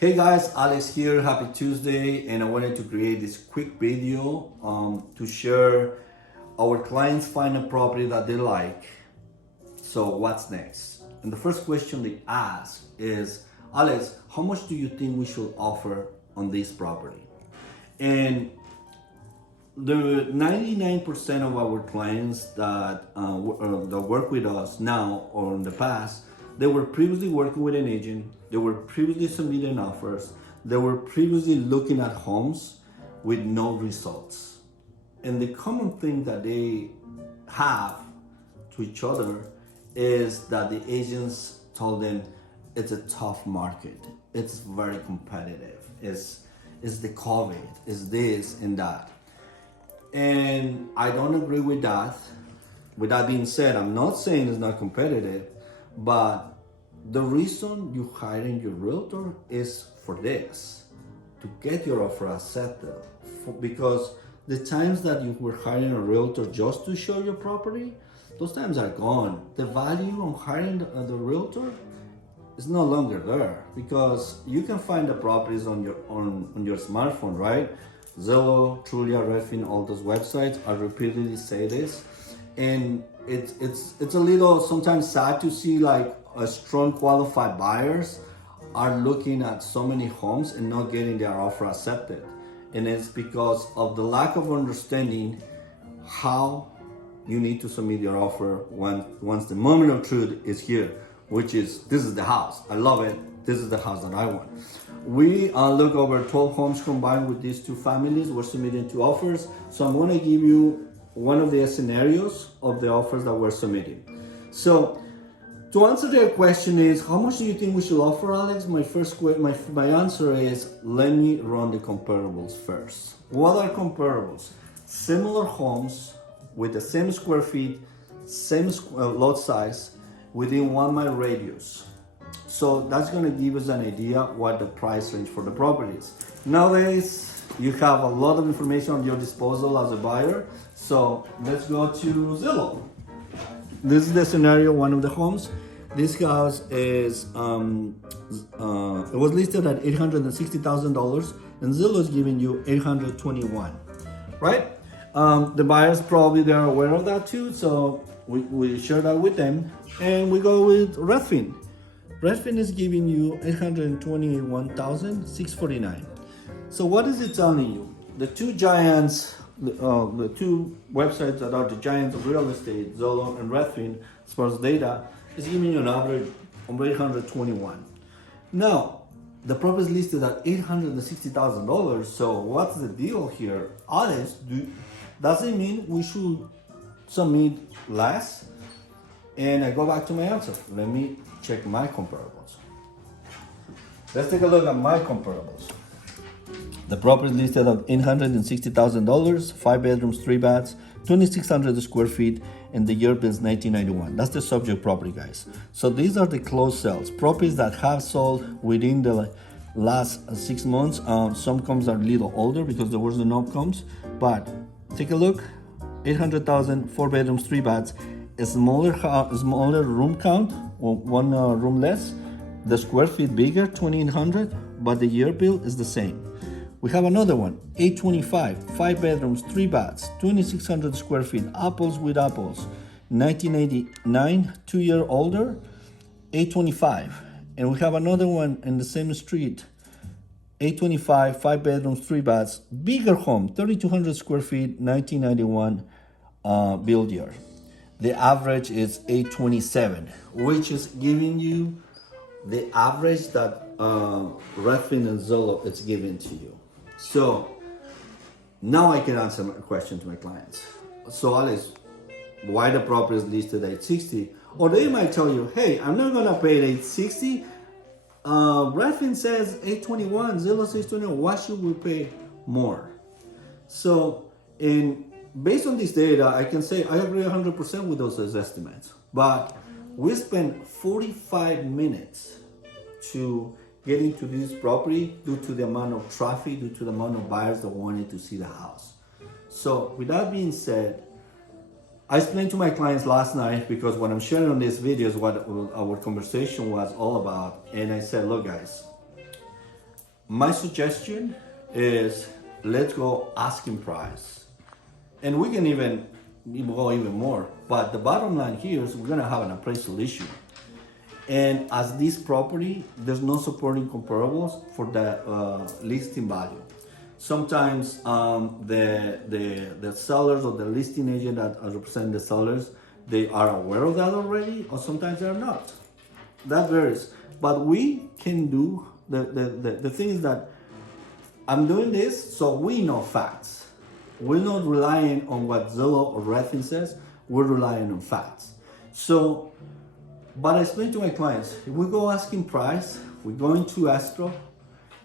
Hey guys, Alex here. Happy Tuesday, and I wanted to create this quick video to share our clients find a property that they like. So what's next? And the first question they ask is, Alex, how much do you think we should offer on this property? And the 99% of our clients that work with us now or in the past, they were previously working with an agent, they were previously submitting offers, they were previously looking at homes with no results. And the common thing that they have to each other is that the agents told them it's a tough market, it's very competitive, it's the COVID, it's this and that. And I don't agree with that. With that being said, I'm not saying it's not competitive, but the reason you hiring your realtor is for this, to get your offer accepted. Because the times that you were hiring a realtor just to show your property, those times are gone. The value on hiring the realtor is no longer there, because you can find the properties on your smartphone, right? Zillow, Trulia, Redfin, all those websites. I repeatedly say this, and it's a little sometimes sad to see like a strong qualified buyers are looking at so many homes and not getting their offer accepted, and it's because of the lack of understanding how you need to submit your offer once the moment of truth is here, which is this is the house, I love it, this is the house that I want. We look over 12 homes combined with these two families. We're submitting two offers. So I'm going to give you one of the scenarios of the offers that we're submitting. So to answer their question is, how much do you think we should offer, Alex? My answer is, let me run the comparables first. What are comparables? Similar homes with the same square feet, same lot size, within 1 mile radius. So that's going to give us an idea what the price range for the property is. Nowadays, you have a lot of information on your disposal as a buyer. So let's go to Zillow. This is the scenario, one of the homes. This house is, it was listed at $860,000 and Zillow is giving you $821, right? The buyers probably they're aware of that too. So we share that with them, and we go with Redfin. Redfin is giving you $821,649. So what is it telling you? The two giants, the two websites that are the giants of real estate, Zillow and Redfin, as far as data, is giving you an average of $821. Now, the property is listed at $860,000. So what's the deal here? Alex, does it mean we should submit less? And I go back to my answer. Let me check my comparables. Let's take a look at my comparables. The property is listed at $860,000, 5 bedrooms, 3 baths, 2,600 square feet, and the year built 1991. That's the subject property, guys. So these are the closed sales. Properties that have sold within the last 6 months. Some comes are a little older because there was no outcomes. But take a look, 800,000, 4 bedrooms, 3 baths, a smaller room count, or one room less, the square feet bigger, 2,800, but the year build is the same. We have another one, 825, 5 bedrooms, 3 baths, 2,600 square feet, apples with apples, 1989, 2 year older, 825. And we have another one in the same street, 825, 5 bedrooms, 3 baths, bigger home, 3,200 square feet, 1991 build year. The average is 827, which is giving you the average that Redfin and Zillow is giving to you. So now I can answer my question to my clients. So Alex, why the property is listed at 860? Or they might tell you, hey, I'm not gonna pay 860. Redfin says 821, Zillow says 821. Why should we pay more? So based on this data, I can say I agree 100% with those estimates. But we spent 45 minutes to get into this property due to the amount of traffic, due to the amount of buyers that wanted to see the house. So with that being said, I explained to my clients last night, because what I'm sharing on this video is what our conversation was all about. And I said, look guys, my suggestion is let's go asking price. And we can even go even more. But the bottom line here is we're gonna have an appraisal issue. And as this property, there's no supporting comparables for the listing value. Sometimes the sellers or the listing agent that represent the sellers, they are aware of that already, or sometimes they're not. That varies. But we can do, the thing is that I'm doing this so we know facts. We're not relying on what Zillow or Redfin says, we're relying on facts. So, but I explain to my clients, if we go asking price, we go into escrow,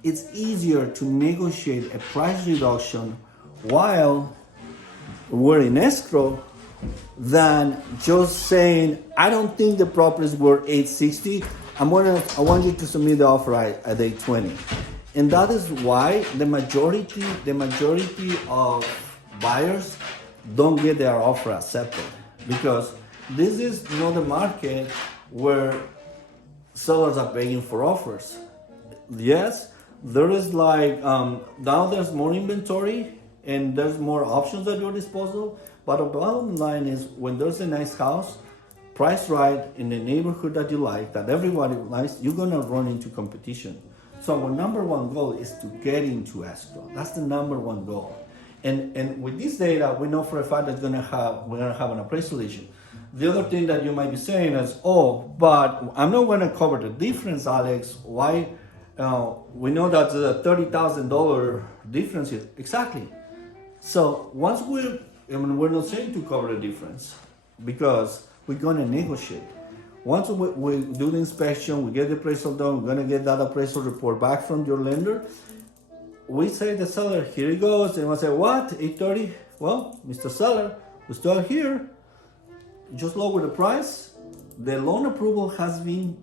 it's easier to negotiate a price reduction while we're in escrow than just saying, I don't think the property is worth $860. I want you to submit the offer at $820. And that is why the majority of buyers don't get their offer accepted, because this is not a market where sellers are begging for offers. Yes, there is like now there's more inventory and there's more options at your disposal, but the bottom line is when there's a nice house priced right in the neighborhood that you like, that everybody likes, you're gonna run into competition. So our number one goal is to get into escrow. That's the number one goal. And with this data, we know for a fact that we're gonna have an appraisal issue. The other thing that you might be saying is, oh, but I'm not gonna cover the difference, Alex. Why? We know that the $30,000 difference here. Exactly. So once we're not saying to cover the difference, because we're gonna negotiate. Once we do the inspection, we get the appraisal done, we're gonna get that appraisal report back from your lender. We say to the seller, here it goes, and I say, what, 830? Well, Mr. Seller, we're still here. Just lower the price. The loan approval has been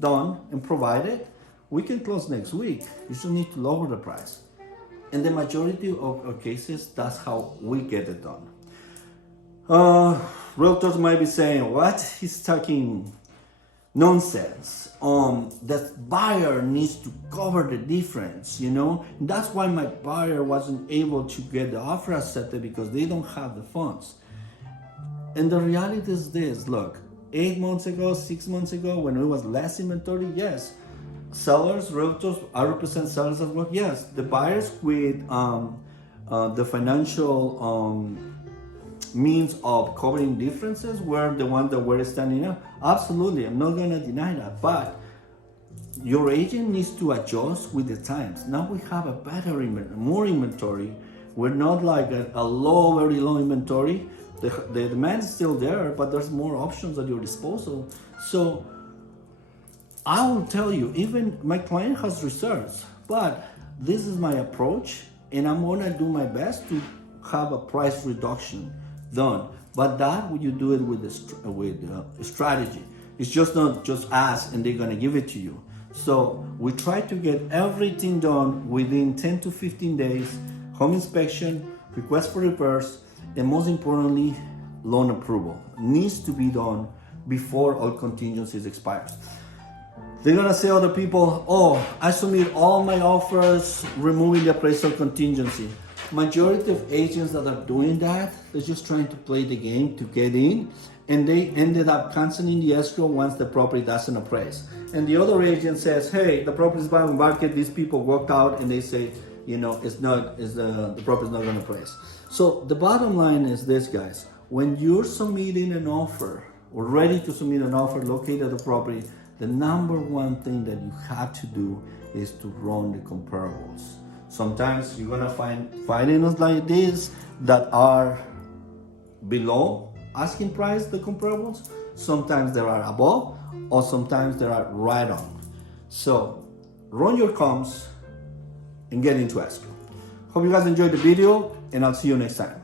done and provided. We can close next week. You just need to lower the price. In the majority of cases, that's how we get it done. Realtors might be saying, what? He's talking nonsense. The buyer needs to cover the difference, you know? And that's why my buyer wasn't able to get the offer accepted, because they don't have the funds. And the reality is this, look, 8 months ago, 6 months ago, when it was less inventory, yes. Sellers, realtors, I represent sellers as well. Yes, the buyers with the financial means of covering differences were the ones that were standing up. Absolutely, I'm not gonna deny that, but your agent needs to adjust with the times. Now we have a better more inventory. We're not like a low, very low inventory. The demand is still there, but there's more options at your disposal. So I will tell you, even my client has reserves, but this is my approach, and I'm gonna do my best to have a price reduction done. But that you do it with a strategy. It's just not just ask and they're gonna give it to you. So we try to get everything done within 10 to 15 days, home inspection, request for repairs, and most importantly, loan approval needs to be done before all contingencies expires. They're gonna say other people, oh, I submit all my offers removing the appraisal contingency. Majority of agents that are doing that, they're just trying to play the game to get in, and they ended up canceling the escrow once the property doesn't appraise. And the other agent says, hey, the property is buying on market, these people walked out, and they say, you know, the property is not gonna appraise. So the bottom line is this, guys. When you're submitting an offer or ready to submit an offer located at the property, the number one thing that you have to do is to run the comparables. Sometimes you're gonna find items like this that are below asking price, the comparables. Sometimes they are above, or sometimes they are right on. So run your comps and get into escrow. Hope you guys enjoyed the video, and I'll see you next time.